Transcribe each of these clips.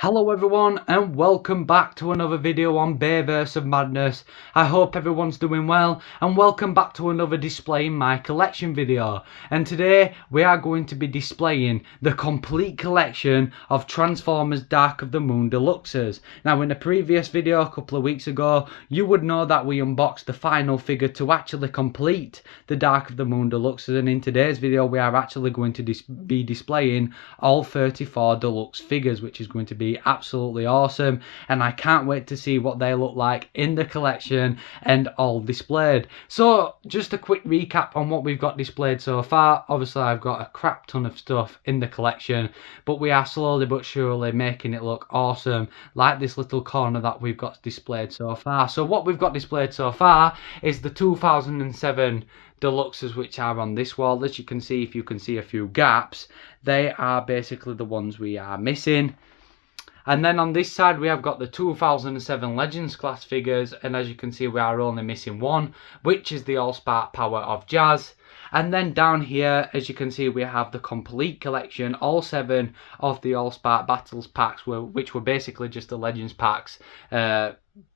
Hello everyone and welcome back to another video on Bayverse of Madness. I hope everyone's doing well and welcome back to another displaying my collection video. And today we are going to be displaying the complete collection of Transformers Dark of the Moon Deluxes. Now in a previous video a couple of weeks ago you would know that we unboxed the final figure to actually complete the Dark of the Moon Deluxes, and in today's video we are actually going to be displaying all 34 deluxe figures, which is going to be absolutely awesome, and I can't wait to see what they look like in the collection and all displayed. So just a quick recap on what we've got displayed so far. Obviously I've got a crap ton of stuff in the collection, but we are slowly but surely making it look awesome, like this little corner that we've got displayed so far. So what we've got displayed so far is the 2007 Deluxes, which are on this wall. As you can see, if you can see a few gaps, they are basically the ones we are missing. And then on this side we have got the 2007 Legends class figures, and as you can see we are only missing one, which is the All-Spark Power of Jazz. And then down here, as you can see, we have the complete collection, all 7 of the All-Spark Battles packs, which were basically just the Legends packs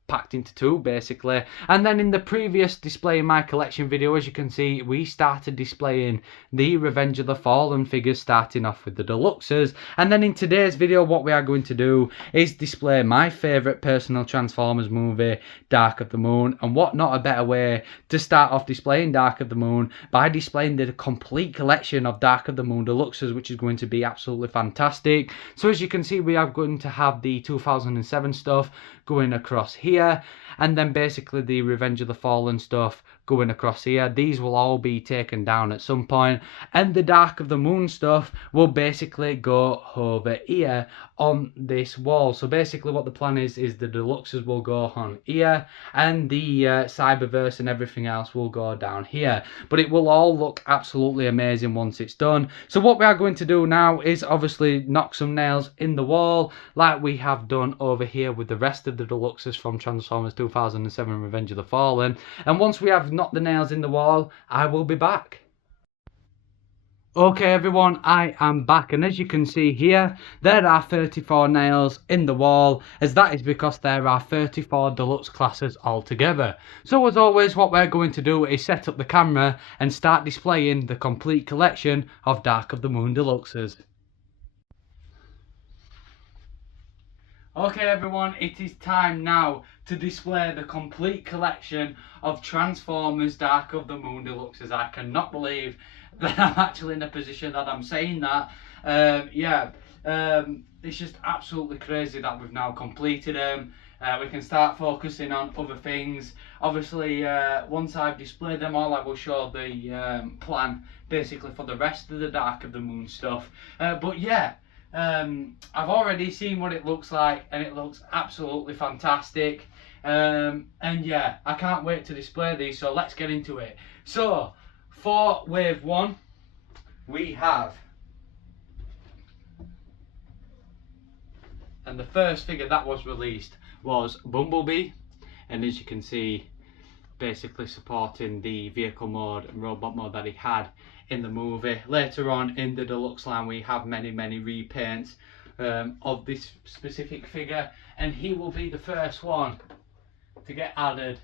packed into 2 basically. And then in the previous display in my collection video, as you can see, we started displaying the Revenge of the Fallen figures, starting off with the Deluxes. And then in today's video what we are going to do is display my favourite personal Transformers movie, Dark of the Moon. And what not a better way to start off displaying Dark of the Moon by displaying the complete collection of Dark of the Moon Deluxes, which is going to be absolutely fantastic. So as you can see, we are going to have the 2007 stuff going across here, and then basically the Revenge of the Fallen stuff going across here. These will all be taken down at some point, and the Dark of the Moon stuff will basically go over here on this wall. So basically what the plan is the Deluxes will go on here, and the Cyberverse and everything else will go down here. But it will all look absolutely amazing once it's done. So what we are going to do now is obviously knock some nails in the wall, like we have done over here with the rest of the Deluxes from Transformers 2007 Revenge of the Fallen. And once we have knocked the nails in the wall, I will be back. Okay everyone, I am back, and as you can see here, there are 34 nails in the wall, as that is because there are 34 deluxe classes altogether. So as always, what we're going to do is set up the camera and start displaying the complete collection of Dark of the Moon Deluxes. Okay everyone, it is time now to display the complete collection of Transformers Dark of the Moon Deluxes. I cannot believe that I'm actually in a position that I'm saying that. It's just absolutely crazy that we've now completed them. We can start focusing on other things. Obviously, once I've displayed them all, I will show the plan basically for the rest of the Dark of the Moon stuff. But yeah, I've already seen what it looks like, and it looks absolutely fantastic. And yeah, I can't wait to display these, so let's get into it. So for wave 1 we have, and the first figure that was released was Bumblebee, and as you can see, basically supporting the vehicle mode and robot mode that he had in the movie. Later on in the deluxe line we have many repaints of this specific figure, and he will be the first one to get added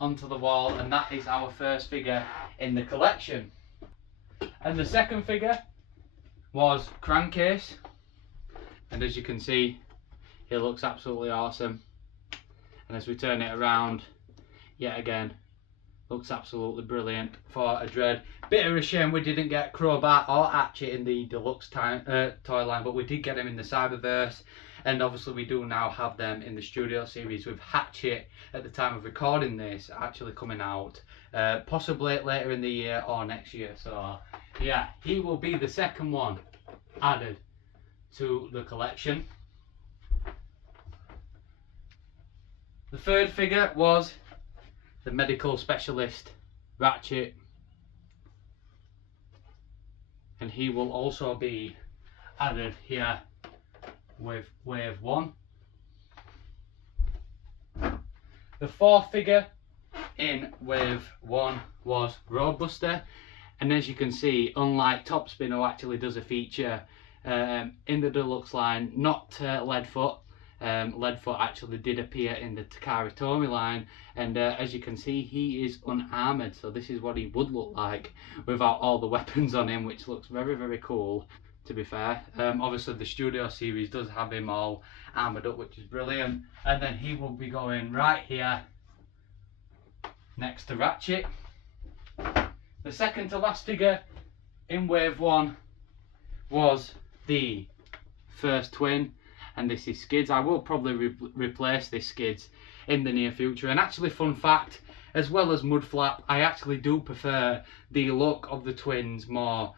onto the wall, and that is our first figure in the collection. And the second figure was Crankcase, and as you can see, he looks absolutely awesome. And as we turn it around, yet again, looks absolutely brilliant for a Dread. Bit of a shame we didn't get Crowbar or Hatchet in the deluxe toy line, but we did get him in the Cyberverse, and obviously we do now have them in the Studio Series, with Hatchet at the time of recording this actually coming out possibly later in the year or next year. So yeah, he will be the second one added to the collection. The third figure was the medical specialist Ratchet, and he will also be added here with wave 1. The fourth figure in wave 1 was Roadbuster, and as you can see, unlike Topspin, who actually does a feature in the deluxe line, not Leadfoot. Leadfoot actually did appear in the Takararun line, and as you can see, he is unarmoured, so this is what he would look like without all the weapons on him, which looks very, very cool, to be fair. Obviously the studio series does have him all armoured up, which is brilliant, and then he will be going right here next to Ratchet. The second to last figure in wave 1 was the first twin, and this is Skids. I will probably replace this Skids in the near future. And actually, fun fact, as well as Mudflap, I actually do prefer the look of the twins more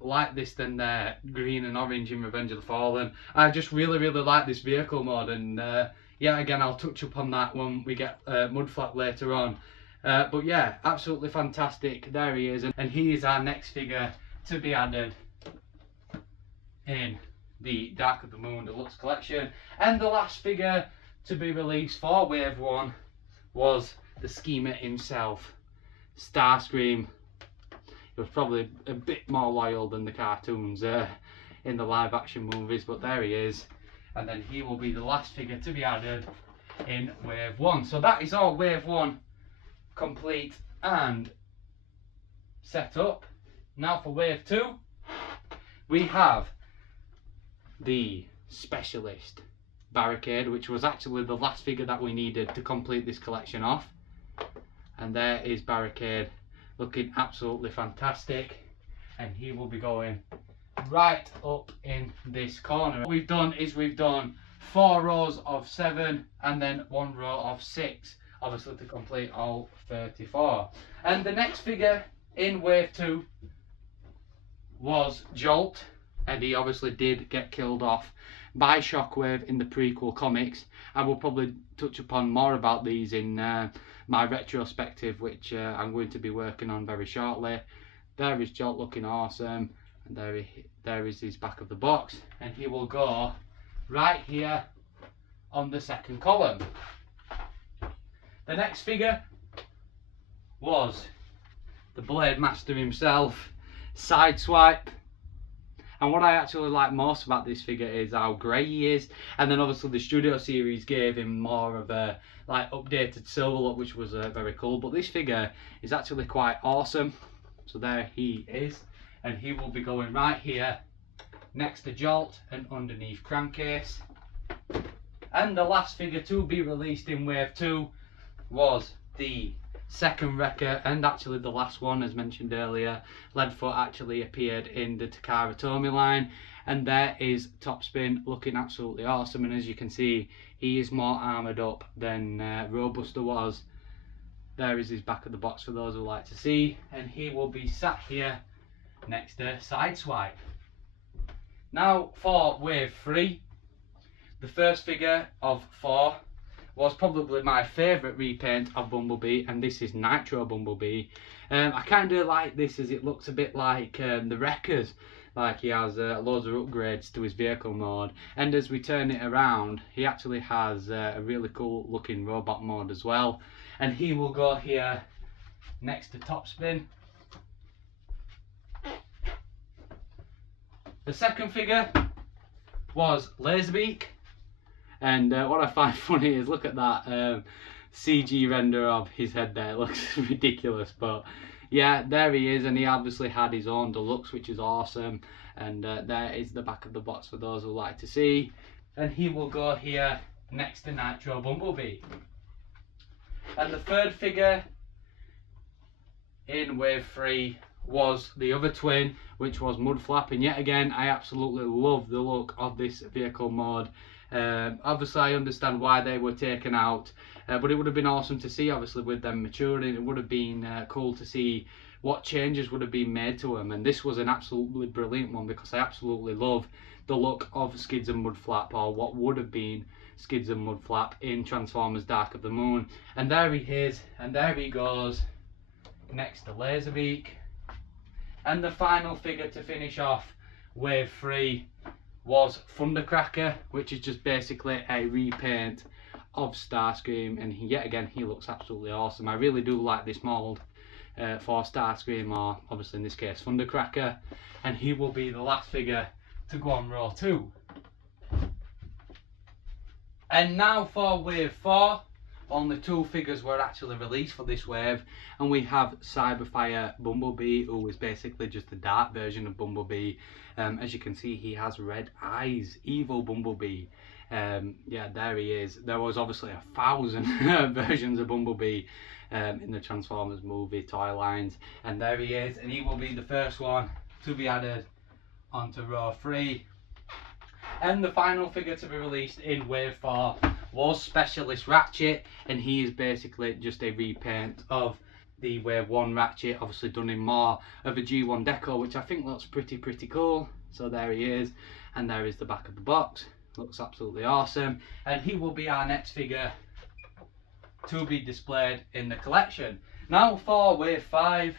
like this than their green and orange in Revenge of the Fallen. I just really, really like this vehicle mod, and yeah, again, I'll touch upon that when we get Mudflap later on. But yeah, absolutely fantastic. There he is, and he is our next figure to be added in the Dark of the Moon Deluxe collection. And the last figure to be released for wave 1 was the schemer himself, Starscream. He was probably a bit more loyal than the cartoons in the live action movies, but there he is, and then he will be the last figure to be added in wave 1. So that is all wave 1 complete and set up. Now for wave 2, we have the Specialist Barricade, which was actually the last figure that we needed to complete this collection off. And there is Barricade, looking absolutely fantastic, and he will be going right up in this corner. What we've done is we've done 4 rows of 7 and then 1 row of 6, obviously to complete all 34. And the next figure in wave 2 was Jolt, and he obviously did get killed off by Shockwave in the prequel comics. I will probably touch upon more about these in my retrospective, which I'm going to be working on very shortly. There is Jolt looking awesome, and there is his back of the box, and he will go right here on the second column. The next figure was the Blade Master himself, Sideswipe. And what I actually like most about this figure is how grey he is, and then obviously the studio series gave him more of a like updated silver look, which was very cool. But this figure is actually quite awesome. So there he is, and he will be going right here next to Jolt and underneath Crankcase. And the last figure to be released in wave 2 was the second Wrecker, and actually the last one, as mentioned earlier. Leadfoot actually appeared in the Takararun line, and there is Topspin looking absolutely awesome. And as you can see, he is more armoured up than Robuster was. There is his back of the box for those who like to see, and he will be sat here next to Sideswipe. Now for wave 3, the first figure of 4 was probably my favourite repaint of Bumblebee, and this is Nitro Bumblebee. I kind of like this as it looks a bit like the Wreckers, like he has loads of upgrades to his vehicle mode, and as we turn it around he actually has a really cool looking robot mode as well, and he will go here next to Topspin. The second figure was Laserbeak. And what I find funny is, look at that CG render of his head there. It looks ridiculous, but yeah, there he is, and he obviously had his own deluxe, which is awesome. And there is the back of the box for those who like to see. And he will go here next to Nitro Bumblebee. And the third figure in wave 3 was the other twin, which was Mudflap. And yet again, I absolutely love the look of this vehicle mode. Obviously I understand why they were taken out, but it would have been awesome to see, obviously, with them maturing. It would have been cool to see what changes would have been made to them, and this was an absolutely brilliant one, because I absolutely love the look of Skids and Mudflap, or what would have been Skids and Mudflap in Transformers Dark of the Moon. And there he is, and there he goes next to Laserbeak. And the final figure to finish off wave 3 was Thundercracker, which is just basically a repaint of Starscream, and yet again he looks absolutely awesome. I really do like this mould for Starscream, or obviously in this case Thundercracker, and he will be the last figure to go on row 2. And now for wave 4. Only 2 figures were actually released for this wave, and we have Cyberfire Bumblebee, who is basically just a dark version of Bumblebee. As you can see, he has red eyes, evil Bumblebee. Yeah, there he is. There was obviously 1,000 versions of Bumblebee in the Transformers movie toy lines, and there he is, and he will be the first one to be added onto row 3. And the final figure to be released in wave 4 was Specialist Ratchet, and he is basically just a repaint of the wave 1 Ratchet, obviously done in more of a G1 deco, which I think looks pretty cool. So there he is, and there is the back of the box. Looks absolutely awesome, and he will be our next figure to be displayed in the collection. Now for wave 5,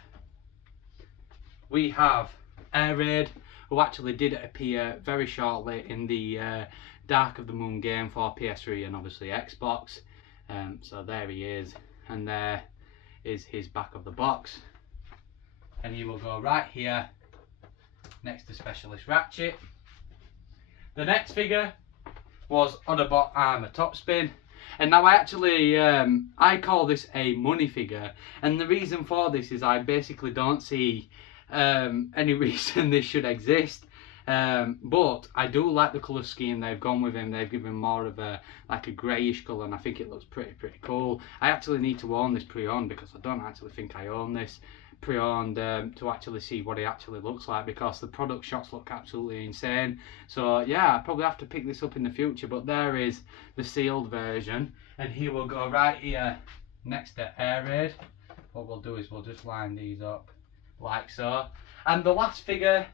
we have Air Raid, who actually did appear very shortly in the Dark of the Moon game for PS3 and obviously Xbox. So there he is, and there is his back of the box, and he will go right here next to Specialist Ratchet. The next figure was Autobot Armor Topspin, and now I actually I call this a money figure, and the reason for this is I basically don't see any reason this should exist, but I do like the colour scheme they've gone with him. They've given more of a like a greyish colour, and I think it looks pretty cool. I actually need to own this pre-owned, because I don't actually think I own this pre-owned to actually see what it actually looks like, because the product shots look absolutely insane. So yeah, I probably have to pick this up in the future. But there is the sealed version, and he will go right here next to Air Raid. What we'll do is we'll just line these up like so. And the last figure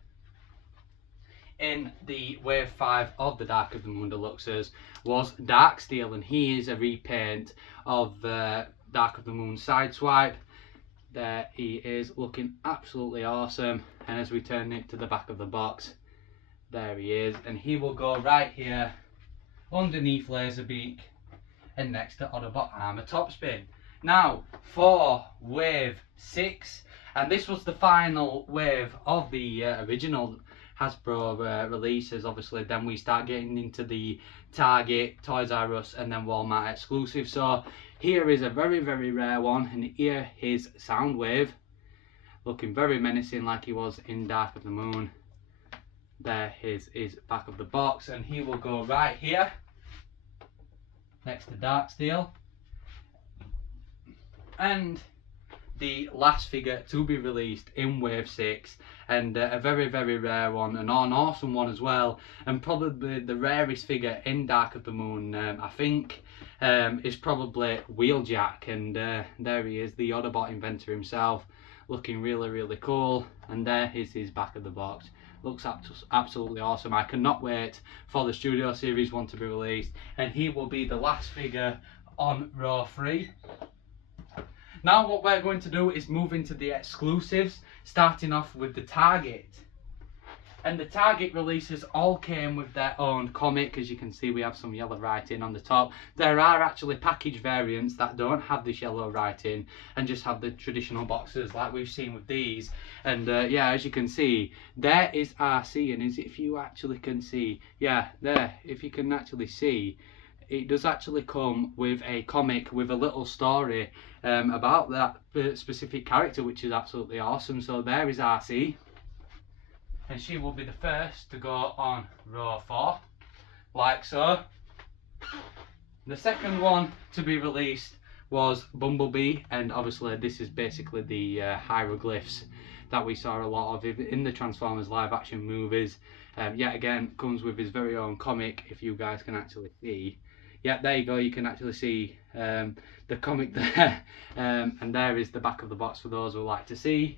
in the wave 5 of the Dark of the Moon Deluxes was Darksteel, and he is a repaint of Dark of the Moon Sideswipe. There he is, looking absolutely awesome. And as we turn it to the back of the box, there he is, and he will go right here underneath Laserbeak and next to Autobot Armor Topspin. Now for wave 6, and this was the final wave of the original Hasbro releases. Obviously then we start getting into the Target, Toysareruss and then Walmart exclusive. So here is a very rare one, and here is Soundwave, looking very menacing like he was in Dark of the Moon. There is his back of the box, and he will go right here next to Darksteel. And the last figure to be released in wave 6, and a very rare one, and an awesome one as well, and probably the rarest figure in Dark of the Moon, I think, is probably Wheeljack. And there he is, the Autobot inventor himself, looking really cool. And there is his back of the box. Looks absolutely awesome. I cannot wait for the Studio Series 1 to be released, and he will be the last figure on row 3. Now what we're going to do is move into the exclusives, starting off with the Target. And the Target releases all came with their own comic. As you can see, we have some yellow writing on the top. There are actually package variants that don't have this yellow writing and just have the traditional boxes like we've seen with these. And yeah, as you can see, there is RC, and if you actually can see, yeah, there, if you can actually see, it does actually come with a comic with a little story about that specific character, which is absolutely awesome. So there is RC, and she will be the first to go on row 4, like so. The second one to be released was Bumblebee, and obviously this is basically the hieroglyphs that we saw a lot of in the Transformers live action movies. Yet again, comes with his very own comic, if you guys can actually see. Yeah, there you go, you can actually see the comic there. And there is the back of the box for those who like to see.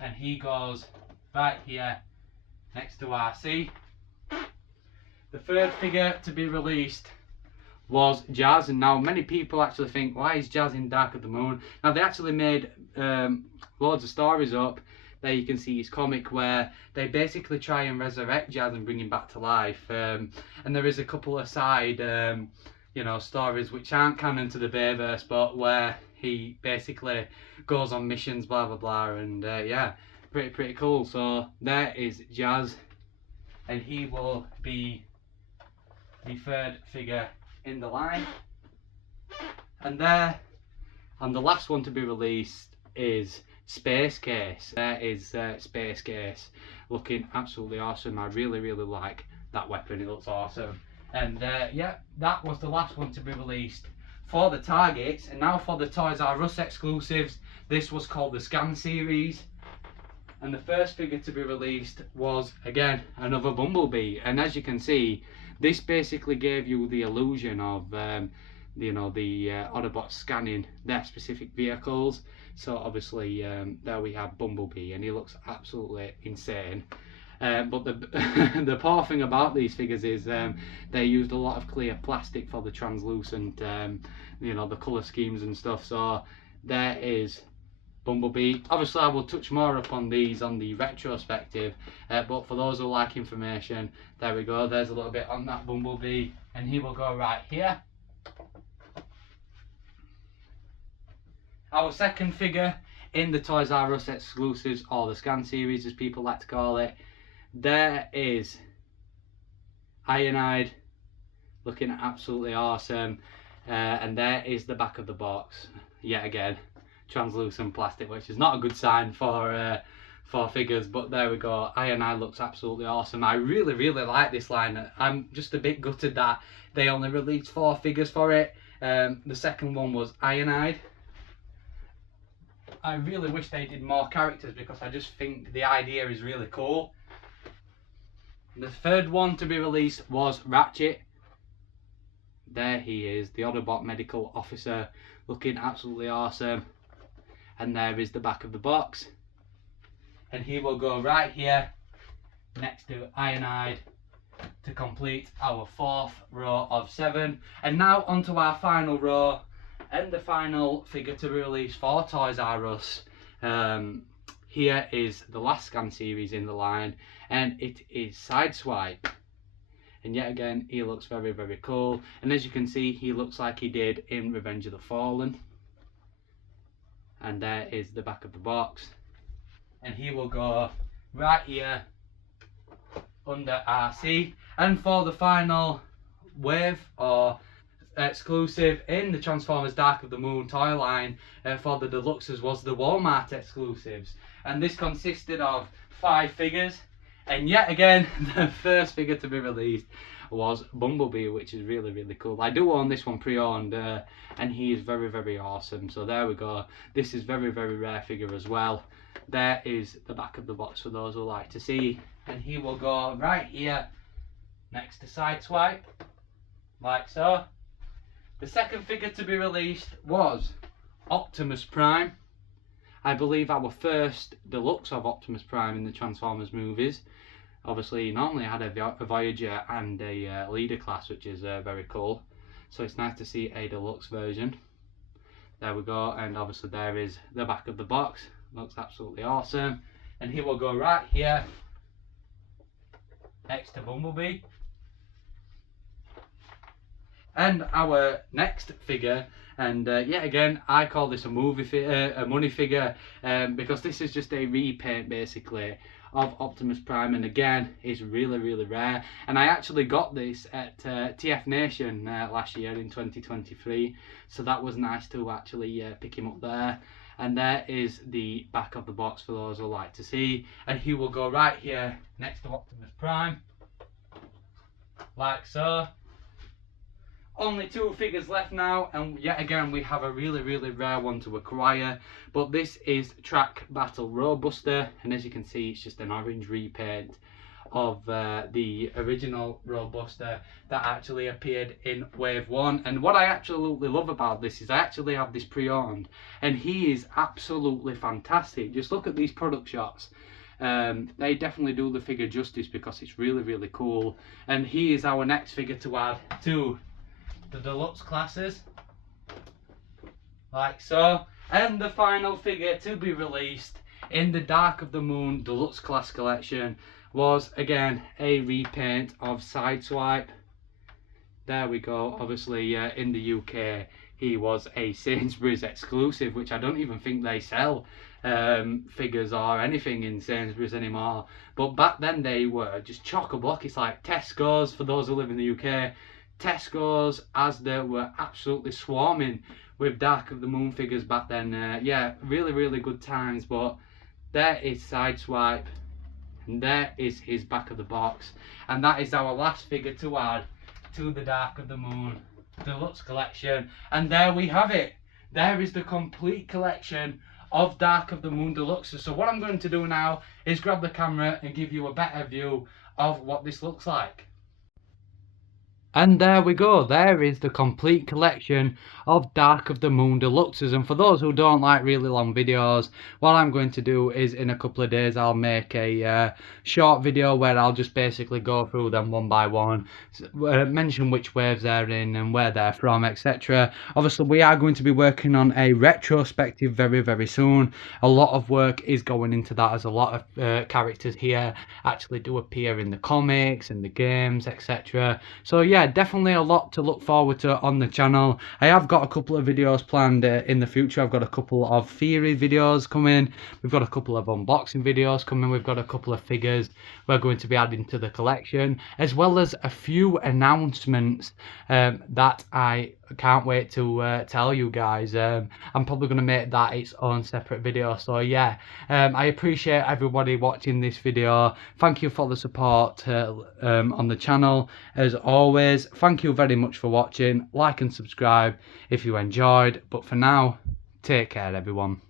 And he goes right here next to RC. The third figure to be released was Jazz, and now many people actually think, why is Jazz in Dark of the Moon? Now they actually made loads of stories up. There you can see his comic where they basically try and resurrect Jazz and bring him back to life. And there is a couple of side, you know, stories which aren't canon to the Bayverse, but where he basically goes on missions, blah blah blah, and yeah, pretty cool. So there is Jazz, and he will be the third figure in the line. And there, and the last one to be released is Space Case. There is Space Case, looking absolutely awesome. I really like that weapon, it looks awesome. And yeah, that was the last one to be released for the targets. And now for the Toysareruss exclusives. This was called the Scan series, and the first figure to be released was again another Bumblebee. And as you can see, this basically gave you the illusion of you know, the Autobots scanning their specific vehicles. So obviously there we have Bumblebee, and he looks absolutely insane. But the poor thing about these figures is they used a lot of clear plastic for the translucent, you know, the colour schemes and stuff. So there is Bumblebee. Obviously I will touch more upon these on the retrospective, but for those who like information, there we go, there's a little bit on that Bumblebee, and he will go right here. Our second figure in the Toysareruss exclusives, or the Scan series as people like to call it, there is Ironhide, looking absolutely awesome. And there is the back of the box, yet again translucent plastic, which is not a good sign for figures, but there we go. Ironhide looks absolutely awesome. I really like this line. I'm just a bit gutted that they only released 4 figures for it. The second one was Ironhide. I really wish they did more characters, because I just think the idea is really cool. The third one to be released was Ratchet. There he is, the Autobot medical officer, looking absolutely awesome. And there is the back of the box, and he will go right here next to Ironhide to complete our 4th row of 7. And now onto our final row, and the final figure to be released for Toysareruss. Here is the last Scan series in the line, and it is Sideswipe. And yet again, he looks very cool. And as you can see, he looks like he did in Revenge of the Fallen. And there is the back of the box, and he will go right here under RC. And for the final wave or exclusive in the Transformers Dark of the Moon toy line for the Deluxes was the Walmart exclusives, and this consisted of 5 figures. And yet again, the first figure to be released was Bumblebee, which is really cool. I do own this one pre-owned, and he is very awesome. So there we go. This is very rare figure as well. There is the back of the box for those who like to see, and he will go right here next to Sideswipe, like so. The second figure to be released was Optimus Prime. I believe our first deluxe of Optimus Prime in the Transformers movies. Obviously, he normally had a Voyager and a Leader class, which is very cool. So it's nice to see a deluxe version. There we go, and obviously there is the back of the box. Looks absolutely awesome. And he will go right here next to Bumblebee. And our next figure, and yet again I call this a money figure, because this is just a repaint basically of Optimus Prime, and again it's really rare. And I actually got this at TF Nation last year in 2023, so that was nice to actually pick him up there. And there is the back of the box for those who like to see, and he will go right here next to Optimus Prime, like so. Only 2 figures left now, and yet again we have a really rare one to acquire. But this is Track Battle Roadbuster, and as you can see, it's just an orange repaint of the original Roadbuster that actually appeared in Wave 1. And what I absolutely love about this is I actually have this pre-owned, and he is absolutely fantastic. Just look at these product shots. They definitely do the figure justice, because it's really cool. And he is our next figure to add to the deluxe classes, like so. And the final figure to be released in the Dark of the Moon deluxe class collection was again a repaint of Sideswipe. There we go. Obviously in the UK he was a Sainsbury's exclusive, which I don't even think they sell figures or anything in Sainsbury's anymore. But back then they were just chock-a-block. It's like Tesco's, for those who live in the UK. Tesco's, Asda were absolutely swarming with Dark of the Moon figures back then. Yeah, really good times. But there is Sideswipe, and there is his back of the box, and that is our last figure to add to the Dark of the Moon Deluxe collection. And there we have it. There is the complete collection of Dark of the Moon Deluxes. So what I'm going to do now is grab the camera and give you a better view of what this looks like. And there we go, there is the complete collection of Dark of the Moon Deluxes. And for those who don't like really long videos, what I'm going to do is in a couple of days I'll make a short video where I'll just basically go through them one by one, mention which waves they're in and where they're from, etc. Obviously we are going to be working on a retrospective very soon. A lot of work is going into that, as a lot of characters here actually do appear in the comics and the games, etc. So yeah, definitely a lot to look forward to on the channel. I have got a couple of videos planned in the future. I've got a couple of theory videos coming, we've got a couple of unboxing videos coming, we've got a couple of figures we're going to be adding to the collection, as well as a few announcements that I can't wait to tell you guys. I'm probably going to make that its own separate video. So yeah, I appreciate everybody watching this video. Thank you for the support on the channel. As always, thank you very much for watching. Like and subscribe if you enjoyed, but for now, take care everyone.